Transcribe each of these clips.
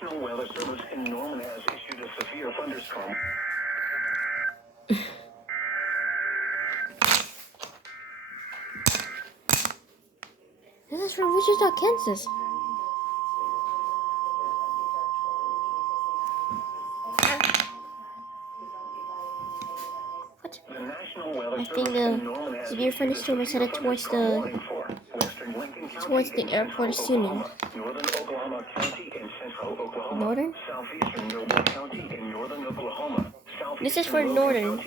National Weather Service in Norman has issued a severe thunderstorm. This is from Wichita, Kansas. What? I think the severe thunderstorm is headed towards the airport soon. Northern? This is for northern.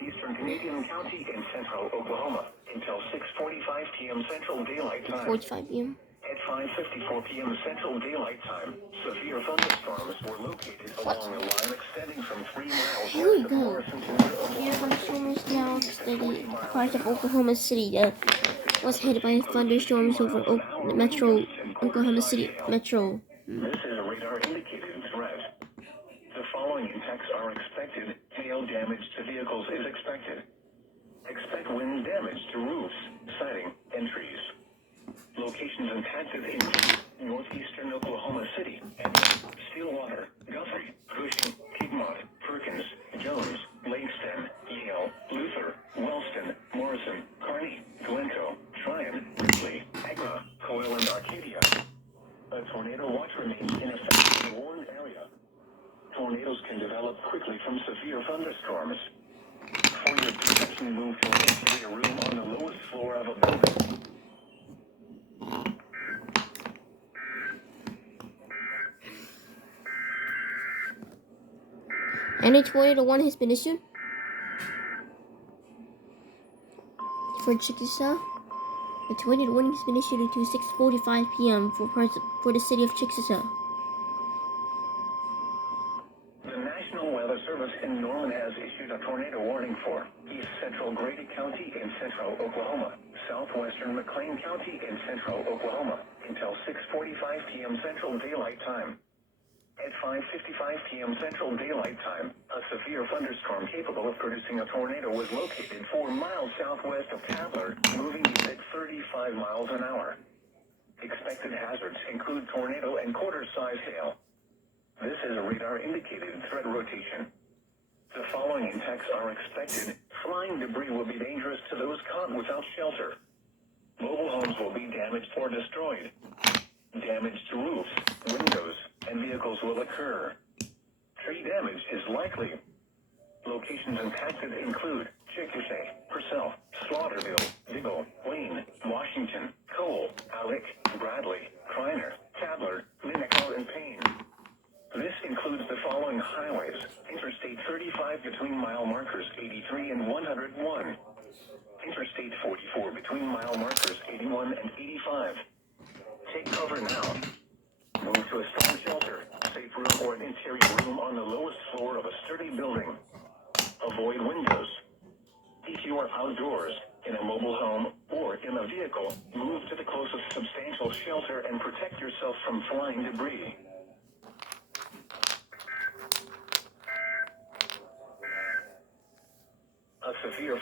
Eastern Canadian County in central Oklahoma until 6:45 p.m. Central Daylight Time. 45 p.m. At 5:54 p.m. Central Daylight Time, severe thunderstorms were located along a line extending from 3 miles west of Morrison to severe thunderstorms now extending parts of Oklahoma City that was hit by thunderstorms over Metro Oklahoma City Metro. This is a radar-indicated threat. The following impacts are expected. Hail damage to vehicles is expected. Expect wind damage to roofs, siding, and trees. Locations impacted include northeastern Oklahoma City, Stillwater, Guthrie, Cushing, Piedmont, Perkins, Jones, Lakeston, Yale, Luther, Wellston, Morrison, Kearney, Glencoe, Tryon, Ripley, Agma, Coyle, and Arcadia. A tornado watch remains in effect in the warned area. Tornadoes can develop quickly from severe thunderstorms. For your protection, move to an interior room on the lowest floor of a building. Any tornado warning has been issued for Chickasha. The tornado warning has been issued until 6:45 p.m. for the city of Chickasha. Service in Norman has issued a tornado warning for east central Grady County in central Oklahoma, southwestern McClain County in central Oklahoma until 6:45 p.m. Central Daylight Time. At 5:55 p.m. Central Daylight Time, a severe thunderstorm capable of producing a tornado was located 4 miles southwest of Tabler, moving east at 35 miles an hour. Expected hazards include tornado and quarter-size hail. This is a radar-indicated threat rotation. The following impacts are expected. Flying debris will be dangerous to those caught without shelter. Mobile homes will be damaged or destroyed. Damage to roofs, windows, and vehicles will occur. Tree damage is likely. Locations impacted include Chickasha, Purcell, Slaughterville, Diggle, Wayne, Washington, Cole, Alec, Bradley, Kreiner, Tabler, Minneco, and Payne. This includes the following highways: Interstate 35 between mile markers 83 and 101. Interstate 44 between mile markers 81 and 85. Take cover now. Move to a storm shelter, safe room, or an interior room on the lowest floor of a sturdy building. Avoid windows. If you are outdoors, in a mobile home, or in a vehicle, move to the closest substantial shelter and protect yourself from flying debris.